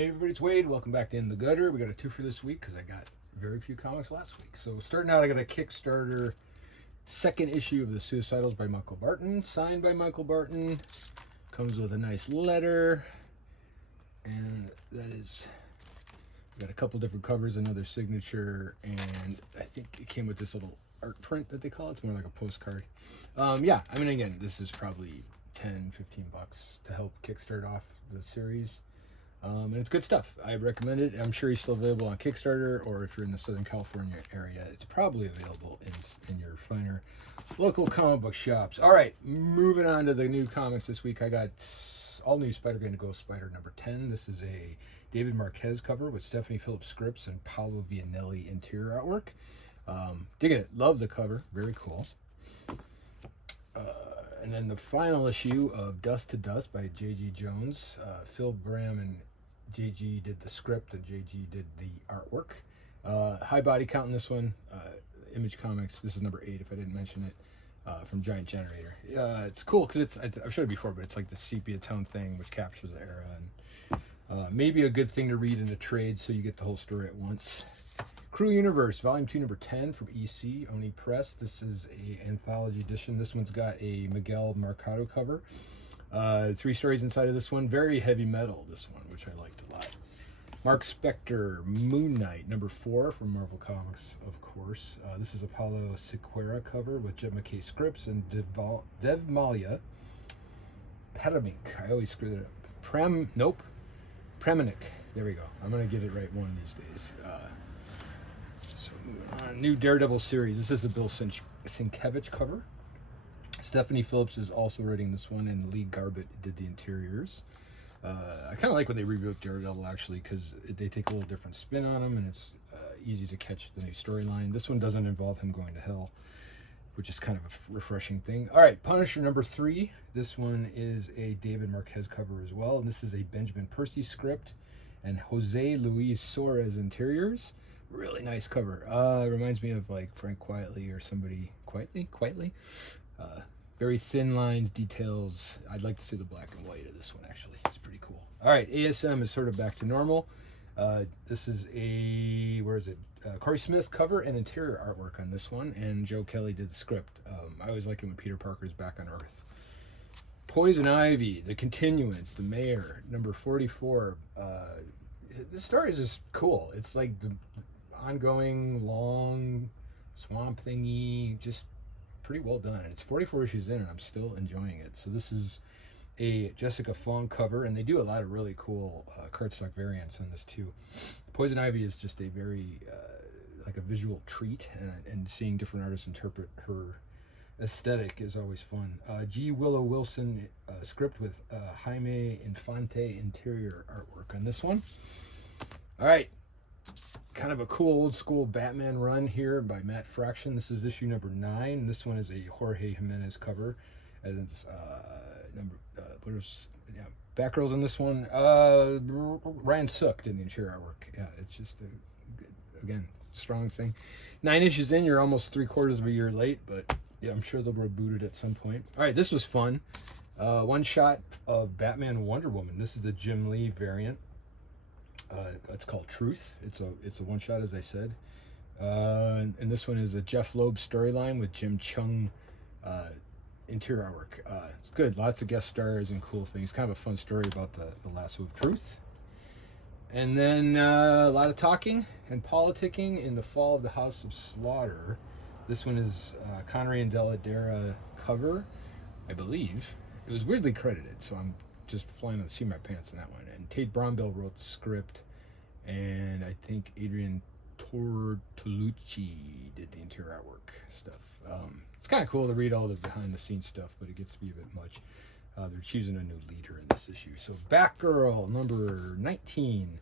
Hey everybody, it's Wade. Welcome back to In the Gutter. We got a two for this week because I got very few comics last week. So starting out, I got a Kickstarter second issue of The Suicidals by Michael Barton, signed by Michael Barton. Comes with a nice letter, and that is, we got a couple different covers, another signature, and I think it came with this little art print that they call it. It's more like a postcard. Yeah, I mean, again, this is probably $10-15 to help kickstart off the series. And it's good stuff. I recommend it. I'm sure he's still available on Kickstarter, or if you're in the Southern California area, it's probably available in your finer local comic book shops. All right, moving on to the new comics this week. I got all new Spider-Gwen Ghost Spider number 10. This is a David Marquez cover with Stephanie Phillips scripts and Paolo Vianelli interior artwork. Digging it. Love the cover. Very cool. And then the final issue of Dust to Dust by J.G. Jones. Phil Bram and J.G. did the script and J.G. did the artwork. High body count in this one. Image Comics. This is number 8 if I didn't mention it. From Giant Generator. It's cool because I've showed it before, but it's like the sepia tone thing which captures the era. And maybe a good thing to read in a trade so you get the whole story at once. Crew Universe, Volume 2, Number 10 from EC, Oni Press. This is a anthology edition. This one's got a Miguel Mercado cover. 3 stories inside of this one. Very heavy metal, this one, which I liked a lot. Mark Spector, Moon Knight, number 4 from Marvel Comics, of course. This is Apollo Sequeira cover with Jed McKay scripts and Dev Malia Peramik. I always screw that up. Premanik. There we go. I'm going to get it right one of these days. So moving on, new Daredevil series. This is a Bill Sienkiewicz cover. Stephanie Phillips is also writing this one, and Lee Garbett did the interiors. I kind of like when they reboot Daredevil, actually, because they take a little different spin on him, and it's easy to catch the new storyline. This one doesn't involve him going to hell, which is kind of a refreshing thing. All right, Punisher number 3. This one is a David Marquez cover as well, and this is a Benjamin Percy script and Jose Luis Suarez interiors. Really nice cover. Reminds me of like Frank Quietly or somebody quietly. Very thin lines, details. I'd like to see the black and white of this one, actually. It's pretty cool. All right, ASM is sort of back to normal. This is a, Corey Smith cover and interior artwork on this one, and Joe Kelly did the script. I always like it when Peter Parker's back on Earth. Poison Ivy, The Continuance, The Mayor, number 44. This story is just cool. It's like the ongoing, long, swamp thingy, just pretty well done. It's 44 issues in, and I'm still enjoying it. So this is a Jessica Fong cover, and they do a lot of really cool cardstock variants on this too. Poison Ivy is just a very, like a visual treat, and seeing different artists interpret her aesthetic is always fun. G. Willow Wilson script with Jaime Infante interior artwork on this one. All right, kind of a cool old school Batman run here by Matt Fraction. This is issue number 9. This one is a Jorge Jimenez cover. And it's Batgirl's in this one. Ryan Sook did the interior artwork. Yeah, it's just again, strong thing. 9 issues in, you're almost 3/4 of a year late, but yeah, I'm sure they'll reboot it at some point. All right, this was fun. One shot of Batman Wonder Woman. This is the Jim Lee variant. It's called Truth. It's a one shot, as I said. And this one is a Jeff Loeb storyline with Jim Chung interior artwork. It's good. Lots of guest stars and cool things. Kind of a fun story about the lasso of truth. And then a lot of talking and politicking in The Fall of the House of Slaughter. This one is Connery and Deladera cover, I believe. It was weirdly credited, so I'm just flying on the seat of my pants on that one. And Tate Brombill wrote the script, and I think Adrian Tortolucci did the interior artwork stuff. It's kind of cool to read all the behind-the-scenes stuff, but it gets to be a bit much. They're choosing a new leader in this issue. So Batgirl, number 19.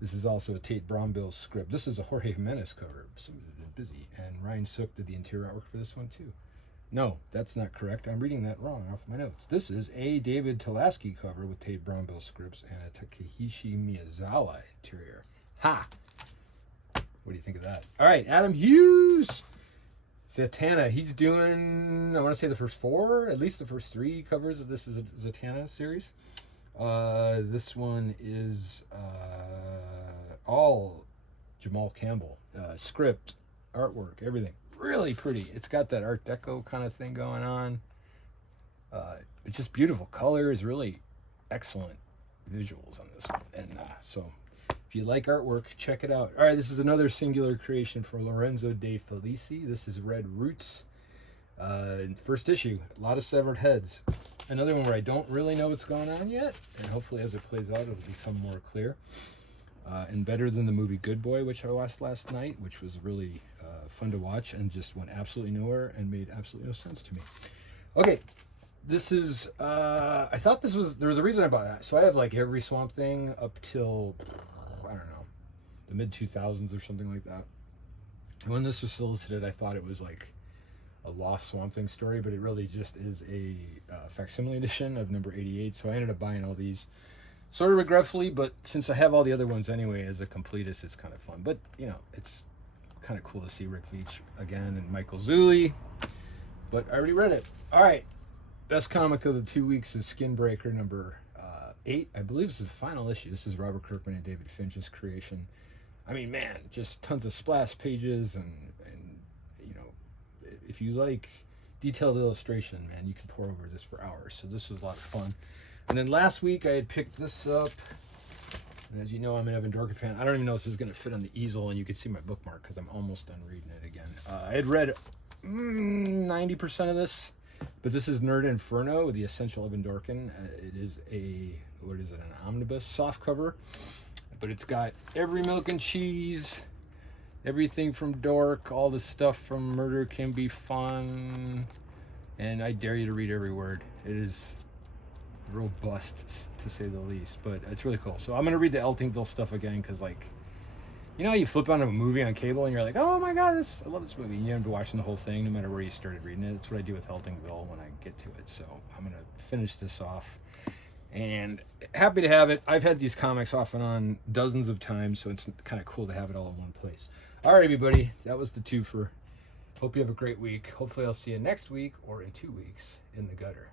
This is also a Tate Brombill script. This is a Jorge Jimenez cover. Somebody's been busy. And Ryan Sook did the interior artwork for this one, too. No, that's not correct. I'm reading that wrong off my notes. This is a David Talaski cover with Tate Brombill scripts and a Takeshi Miyazawa interior. Ha! What do you think of that? All right, Adam Hughes. Zatanna, he's doing, I want to say the first 4, at least the first 3 covers of this is a Zatanna series. This one is all Jamal Campbell. Script, artwork, everything. Really pretty. It's got that Art Deco kind of thing going on. It's just beautiful. Color is really excellent visuals on this one. And so if you like artwork, check it out. All right, this is another singular creation from Lorenzo De Felici. This is Red Roots. First issue, a lot of severed heads. Another one where I don't really know what's going on yet, and hopefully as it plays out, it'll become more clear. And better than the movie Good Boy, which I watched last night, which was really fun to watch and just went absolutely nowhere and made absolutely no sense to me. Okay, this is, I thought there was a reason I bought that. So I have like every Swamp Thing up till, I don't know, the mid-2000s or something like that. And when this was solicited, I thought it was like a lost Swamp Thing story, but it really just is a facsimile edition of number 88. So I ended up buying all these sort of regretfully, but since I have all the other ones anyway as a completist, it's kind of fun. But, you know, it's kind of cool to see Rick Veitch again and Michael Zulli, but I already read it. All right, best comic of the 2 weeks is Skinbreaker number 8. I believe this is the final issue. This is Robert Kirkman and David Finch's creation. I mean, man, just tons of splash pages and you know, if you like detailed illustration, man, you can pour over this for hours. So this was a lot of fun. And then last week I had picked this up. And as you know, I'm an Evan Dorkin fan. I don't even know if this is going to fit on the easel, and you can see my bookmark because I'm almost done reading it again. I had read 90% of this, but this is Nerd Inferno, the Essential Evan Dorkin. It is an omnibus softcover, but it's got every milk and cheese, everything from Dork, all the stuff from Murder Can Be Fun, and I dare you to read every word. It is real bust, to say the least, but it's really cool. So I'm going to read the Eltingville stuff again because, like, you know how you flip on a movie on cable and you're like, oh my god, I love this movie, and you end up watching the whole thing no matter where you started reading it. That's what I do with Eltingville when I get to it. So I'm going to finish this off, and happy to have it. I've had these comics off and on dozens of times, so it's kind of cool to have it all in one place. All right, everybody, that was the twofer. Hope you have a great week. Hopefully I'll see you next week or in 2 weeks in the gutter.